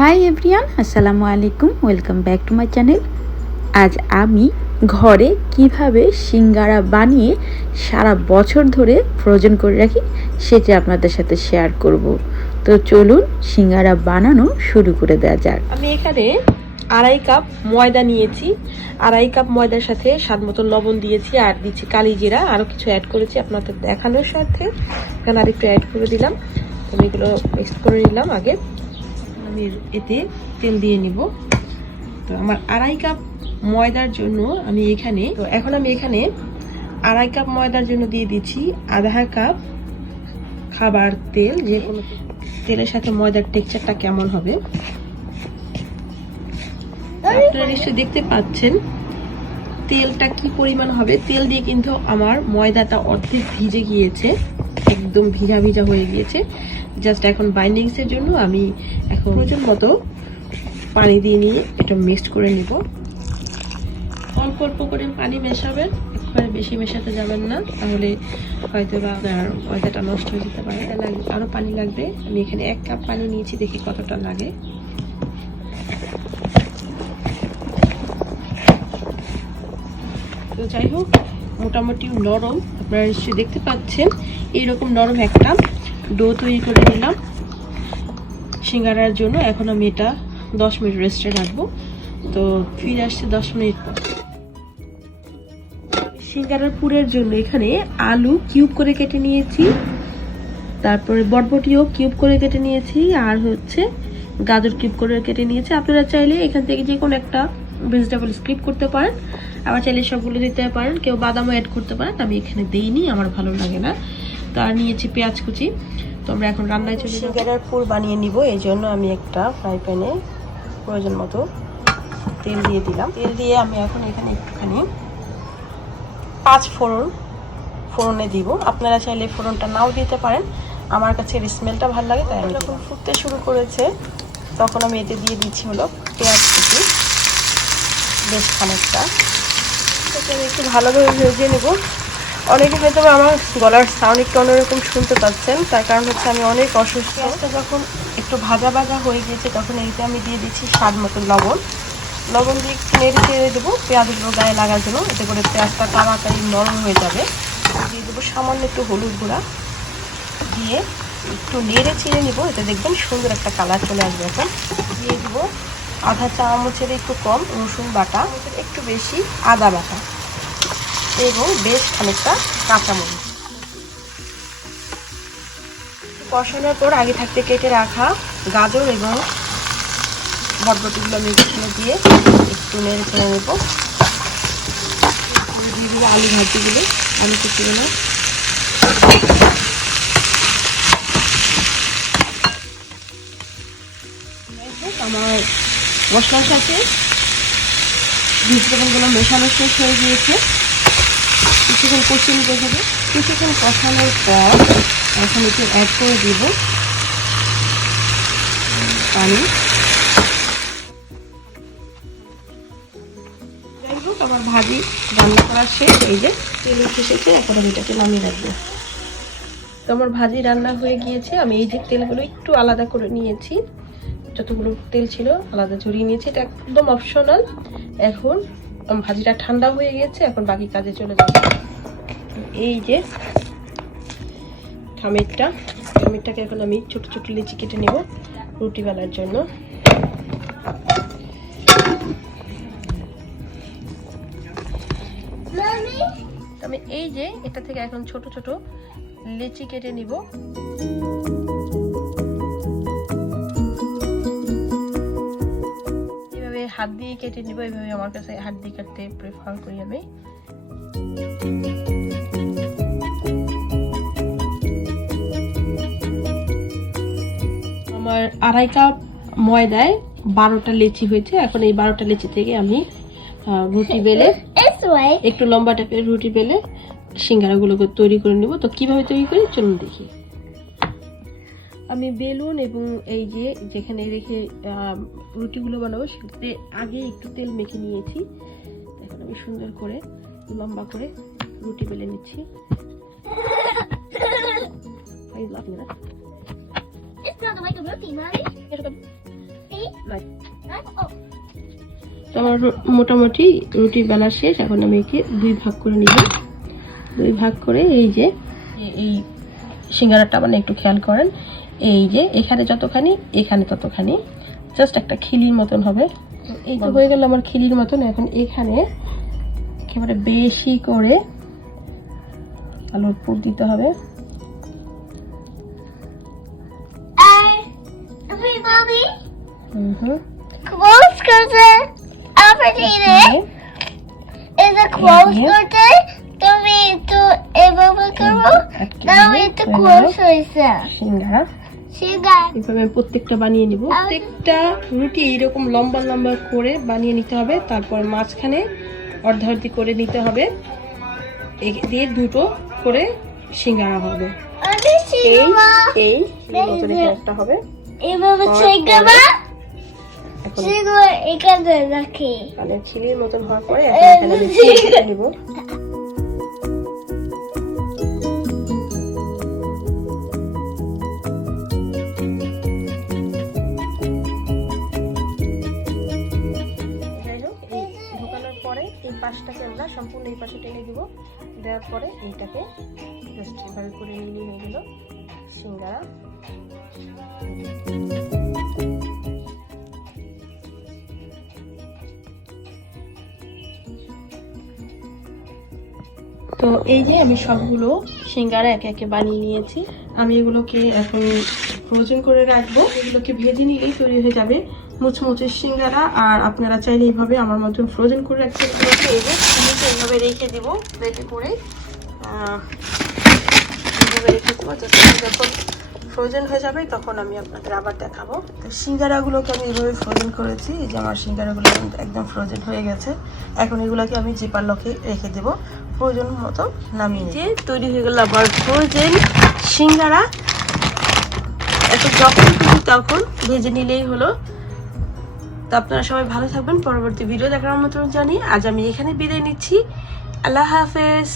Hi everyone, আসসালামু আলাইকুম। Welcome back to my channel. আজ আমি ঘরে কিভাবে সিঙ্গারা বানিয়ে সারা বছর ধরে ফ্রোজেন করে রাখি সেটা আপনাদের সাথে শেয়ার করব। তো চলুন সিঙ্গারা বানানো শুরু করে দেওয়া যাক। আমি এখানে 2.5 কাপ ময়দা নিয়েছি। 2.5 কাপ ময়দার সাথে স্বাদ মতো লবণ দিয়েছি, আর দিচ্ছি কালি জিরা, আরও কিছু অ্যাড করেছি আপনাদের দেখানোর সাথে। এখানে আরেকটু অ্যাড করে দিলাম। আমি এগুলো মিক্স করে নিলাম। আগে আমি এতে তেল দিয়ে নিব। তো আমার 2.5 কাপ ময়দার জন্য আমি এখানে 2.5 কাপ ময়দার জন্য দিয়ে দিচ্ছি 1/2 কাপ খাবার তেল। যে কোনো তেলের সাথে ময়দার টেক্সচারটা কেমন হবে আপনারা নিশ্চয়ই দেখতে পাচ্ছেন তেলটা কি পরিমাণ হবে। তেল দিয়ে কিন্তু আমার ময়দাটা অর্ধেক ভিজে গিয়েছে, একদম ভিজা ভিজা হয়ে গিয়েছে। জাস্ট এখন বাইন্ডিংস এর জন্য আমি এখন প্রয়োজন মতো পানি দিয়ে নিয়ে এটা মিক্সড করে নিব। অল্প অল্প করে পানি মেশাবেন, একবারে বেশি মেশাতে যাবেন না, তাহলে হয়তো আপনার ময়দাটা নষ্ট হয়ে যেতে পারে। আরও পানি লাগবে। আমি এখানে 1 কাপ পানি নিয়েছি, দেখি কতটা লাগে। তো যাই হোক, মোটামুটি নরম, আপনারা নিশ্চয়ই দেখতে পাচ্ছেন। এইরকম নরম একটা ডো তৈরি করে নিলাম সিঙ্গারার জন্য। এখন আমি এটা 10 মিনিট রেস্টে রাখবো। তো ফিরে আসছে 10 মিনিট পর। সিঙ্গারার পুরের জন্য এখানে আলু কিউব করে কেটে নিয়েছি, তারপরে বরবটিও কিউব করে কেটে নিয়েছি, আর হচ্ছে গাজর কিউব করে কেটে নিয়েছি। আপনারা চাইলে এখান থেকে যে কোনো একটা ভেজিটেবল স্কিপ করতে পারেন, আবার চাইলে সবগুলো দিতে পারেন, কেউ বাদামও অ্যাড করতে পারেন। আমি এখানে দিইনি, আমার ভালো লাগে না। তো আর নিয়েছি পেঁয়াজ কুচি। তো আমরা এখন রান্নায় চলে যাব। সিঙ্গারার পুর বানিয়ে নিব, এই জন্য আমি একটা ফ্রাই প্যানে প্রয়োজন মতো তেল দিয়ে দিলাম। তেল দিয়ে আমি এখন এখানে একটুখানি 5 ফোড়নে দিব। আপনারা চাইলে ফোড়নটা নাও দিতে পারেন, আমার কাছে এর স্মেলটা ভালো লাগে তাই আমি যখন ফুটতে শুরু করেছে তখন আমি এতে দিয়ে দিচ্ছি হলো পেঁয়াজ কুচি, বেশ খানিকটা। এটাকে আমি একটু ভালোভাবে ভেজে নেব। অনেকে হয়তো আমার গলার সাউন্ড একটু অন্যরকম শুনতে পাচ্ছেন, তার কারণ হচ্ছে আমি অনেক অসুস্থ। পেঁয়াজটা যখন একটু ভাজা ভাজা হয়ে গিয়েছে তখন এতে আমি দিয়ে দিচ্ছি স্বাদ মতো লবণ দিয়ে একটু নেড়ে চেড়ে দেবো পেঁয়াজগুলো গায়ে লাগার জন্য, এতে করে পেঁয়াজটা তাড়াতাড়ি নরম হয়ে যাবে। দিয়ে দেবো সামান্য একটু হলুদ গুঁড়া, দিয়ে একটু নেড়ে চেড়ে নিব, এতে দেখবেন সুন্দর একটা কালার চলে আসবে। এখন দিয়ে দেবো 1/2 চামচের একটু কম রসুন বাটা, একটু বেশি আদা বাটা এবং বেশ খানিকটা কাঁচামরিচ। কষানোর পর আগে থাকতে কেটে রাখা গাজর এবং বরবটিগুলো আমি এখানে দিয়ে একটু নেড়ে চেড়ে নেব। দিয়ে দেবো আলু ভাজিগুলো, আলু কুচিগুলো। আমার মশলার সাথে ভেজিটেবলগুলো মেশানো শেষ হয়ে গিয়েছে। কিছুক্ষণ কষিয়ে নিতে হবে। কিছুক্ষণ কষানোর পর এখন একটু অ্যাড করে দিব পানি। যাই হোক, আমার ভাজি রান্না করা শেষ। এই যে তেল উঠে এসেছে, এখন আমি এটাকে নামিয়ে রাখবো। তো আমার ভাজি রান্না হয়ে গিয়েছে। আমি এই যে তেলগুলো একটু আলাদা করে নিয়েছি, যতগুলো তেল ছিল আলাদা ঝরিয়ে নিয়েছি। এটা একদম অপশনাল। এখন ভাজিটা ঠান্ডা হয়ে গেছে, এখন বাকি কাজে চলে যাবে। এই যে খামিরটাকে এখন আমি ছোট ছোট লিচি কেটে নেব রুটি বেলার জন্য। আমি এই যে এটা থেকে এখন ছোট ছোট লিচি কেটে নিব। এভাবে হাত দিয়ে কেটে নিব, এইভাবে আমার কাছে হাত দিয়ে কাটতে প্রেফার করি আমি। আমার 2.5 কাপ ময়দায় 12টা লিচি হয়েছে। এখন এই 12টা লিচি থেকে আমি রুটি বেলে, একটু লম্বা টাইপের রুটি বেলে সিঙ্গারাগুলোকে তৈরি করে নেব। তো কিভাবে তৈরি করি চলুন দেখি। আমি বেলুন এবং এই যে যেখানে রেখে রুটিগুলো বানাবো সেটাতে আগে একটু তেল মেখে নিয়েছি। এখন আমি সুন্দর করে লম্বা করে রুটি বেলে নিচ্ছি। It's not like a roti, Mommy. See? তো আমার মোটামুটি রুটি বেলা শেষ। এখন আমি একে 2 ভাগ করে নিব। 2 ভাগ করে এই যে এই সিঙ্গারাটা মানে একটু খেয়াল করেন, এই যে এখানে যতখানি এখানে ততখানি, জাস্ট একটা খিলির মতন হবে। এই তো হয়ে গেল আমার খিলির মতন। এখন এখানে একেবারে বেশি করে আলুর পুর দিতে হবে। Close করতে আপনি এটা ক্লোজ করতে তুমি তো এভাবে করো, নাও এটা ক্লোজ হইছে। সিঙ্গারা এভাবে প্রত্যেকটা বানিয়ে নিব। প্রত্যেকটা রুটি এইরকম লম্বা লম্বা করে বানিয়ে নিতে হবে। তারপর মাঝখানে অর্ধার্ধি করে নিতে হবে, দিয়ে 2টো করে সিঙ্গারা হবে। এই মতন একটা হবে এভাবে সিঙ্গারা সিঙ্গারা এখানে রাখি, মানে খিলির মতন হওয়ার পরে এখন এখানে আমি নিব। ঢোকানোর পরে এই পাশটাকে আমরা সম্পূর্ণ এই পাশে টেনে দিব। দেওয়ার পরে এইটাকে জাস্ট এভাবে করে নিয়ে হয়ে গেল সিঙ্গারা। তো এই যে আমি সবগুলো সিঙ্গারা একে একে বানিয়ে নিয়েছি। আমি এগুলোকে এখন ফ্রোজেন করে রাখবো। এগুলোকে ভেজে নিলেই তৈরি হয়ে যাবে মুচমুচে সিঙ্গারা। আর আপনারা চাইলে এইভাবে আমার মতন ফ্রোজেন করে রাখতে এগুলোকে এই যে এইভাবে রেখে দিব, প্লেটে করে এইভাবে রেখে দেবো। যখন ফ্রোজেন হয়ে যাবে তখন আমি আপনাদের আবার দেখাবো। তো সিঙ্গারাগুলোকে আমি এইভাবে ফ্রোজেন করেছি। এই যে আমার সিঙ্গারাগুলো একদম ফ্রোজেন হয়ে গেছে। এখন এগুলোকে আমি জিপার লকে রেখে দেবো, প্রয়োজন মতো নামিয়ে। যে তৈরি হয়ে গেল আবার ফ্রোজেন সিঙ্গারা। এখন যখন খুশি তখন ভেজে নিলেই হলো। তো আপনারা সবাই ভালো থাকবেন। পরবর্তী ভিডিও দেখার মতো জানিয়ে আজ আমি এখানে বিদায় নিচ্ছি। আল্লাহ হাফেজ।